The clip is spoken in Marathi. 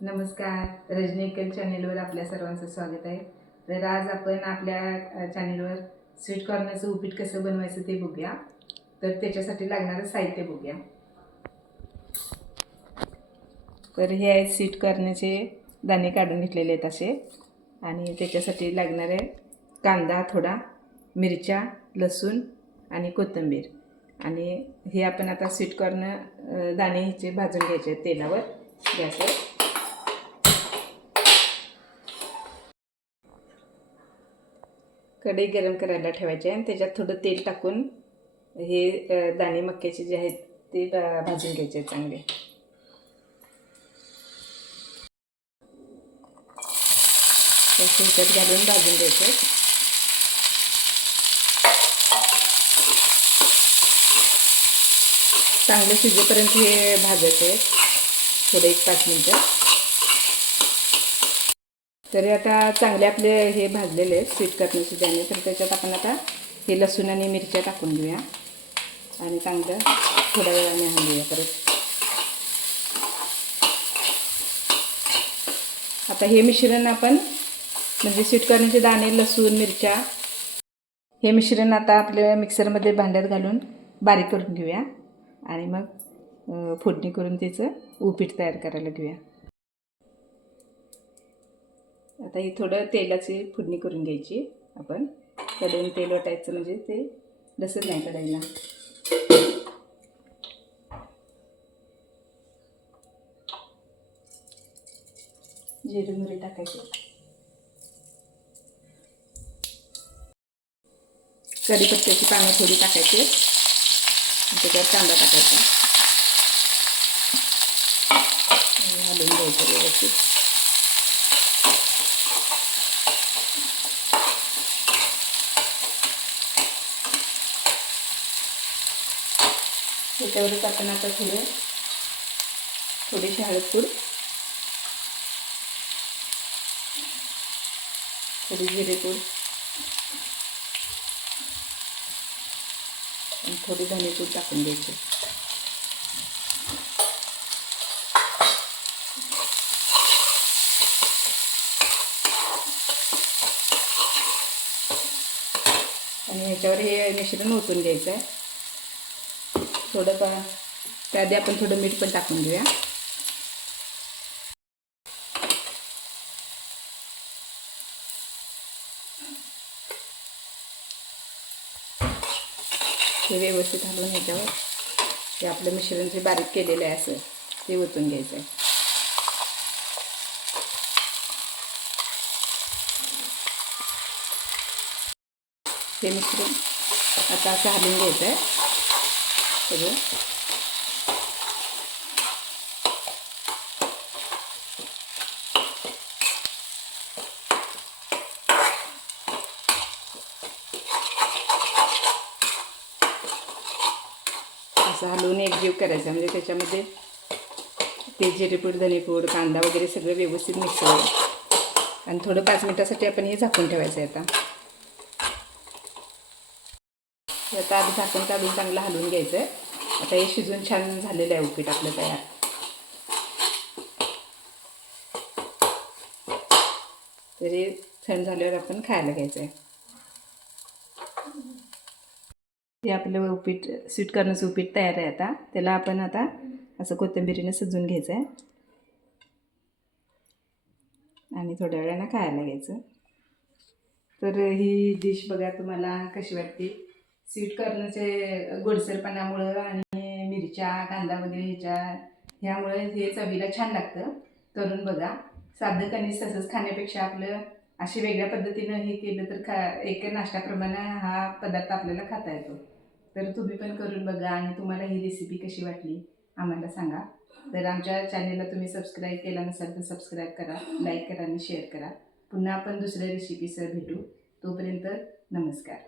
नमस्कार, रजनीकल चॅनेलवर आपल्या सर्वांचं स्वागत आहे. तर आज आपण आपल्या चॅनेलवर स्वीट कॉर्नचं उपीट कसं बनवायचं ते बघूया. तर त्याच्यासाठी लागणारं साहित्य बघूया. तर हे आहेत स्वीट कॉर्नचे दाणे काढून घेतलेले आहेत असे, आणि त्याच्यासाठी लागणारे कांदा थोडा, मिरच्या, लसूण आणि कोथिंबीर. आणि हे आपण आता स्वीट कॉर्न दाणे ह्याचे भाजून घ्यायचे आहेत तेलावर, गॅसवर. कढई गरम करायला ठेवायची आणि त्याच्यात थोडं तेल टाकून हे दाणे मक्याचे जे आहेत ते भाजून घ्यायचे आहेत चांगले. ह्याच्यात घालून भाजून घ्यायचे. चांगले शिजेपर्यंत हे भाजायचे थोडे 1-5 मिनटं. तरी आता चांगले आपले हे भाजलेले आहेत स्वीट कॉर्नचे दाणे. तर त्याच्यात आपण आता हे लसूण आणि मिरच्या टाकून घेऊया आणि चांगलं थोड्या वेळाने हलवूया परत. आता हे मिश्रण आपण म्हणजे स्वीट कॉर्नचे दाणे, लसूण, मिरच्या हे मिश्रण आता आपल्या मिक्सरमध्ये भांड्यात घालून बारीक करून घेऊया आणि मग फोडणी करून त्याचं उपीट तयार करायला घेऊया. आता ही थोडं तेलाची फोडणी करून घ्यायची आपण. कढईत तेल ओतायचं म्हणजे ते लसत नाही कढईला. जिरे मोहरी टाकायचे. कढीपत्त्याची पानं थोडी टाकायची. त्याच्यात कांदा टाकायचा, हलवून घ्यायचं व्यवस्थित. त्याच्यावरच आपण आता थोडीशी हळदपूड, थोडी जिरेपूड आणि थोडी धनेपूड टाकून घ्यायची. आणि ह्याच्यावर हे मिश्रण ओतून घ्यायचं आहे. थोडं त्याआधी आपण थोडं मीठ पण टाकून घेऊया. हे व्यवस्थित हलवून ह्याच्यावर हे आपलं मिश्रण जे बारीक केलेलं आहे असं ते ओतून घ्यायचं आहे. हे मिश्रण आता असं हलवून घ्यायचं आहे सगळं. असं हलवून एकजीव करायचं म्हणजे त्याच्यामध्ये ते जिरेपूड, धनेपूड, कांदा वगैरे सगळं व्यवस्थित मिक्स होईल. आणि थोडं 5 मिनिटासाठी आपण हे झाकून ठेवायचं आहे. आता आधी झाकून काढून चांगलं हलवून घ्यायचं आहे. आता हे शिजून छान झालेलं आहे उपीट आपलं तयार. तर हे थंड झाल्यावर आपण खायला घ्यायचं आहे. हे आपलं उपीट स्वीट कॉर्नचं उपीट तयार आहे. आता त्याला आपण आता असं कोथिंबीरीने सजवून घ्यायचं आहे आणि थोड्या वेळानं खायला घ्यायचं. तर ही डिश बघा तुम्हाला कशी वाटते. स्वीट कॉर्नचे गोडसरपणामुळं आणि मिरच्या, कांदा वगैरे ह्यामुळे हे चवीला छान लागतं. करून बघा. साधं कणीस तसंच खाण्यापेक्षा आपलं अशी वेगळ्या पद्धतीनं हे केलं तर एक नाश्त्याप्रमाणे हा पदार्थ आपल्याला खाता येतो. तर तुम्ही पण करून बघा आणि तुम्हाला ही रेसिपी कशी वाटली आम्हाला सांगा. तर आमच्या चॅनेलला तुम्ही सबस्क्राईब केला नसाल तर सबस्क्राईब करा, लाईक करा आणि शेअर करा. पुन्हा आपण दुसऱ्या रेसिपीसह भेटू. तोपर्यंत नमस्कार.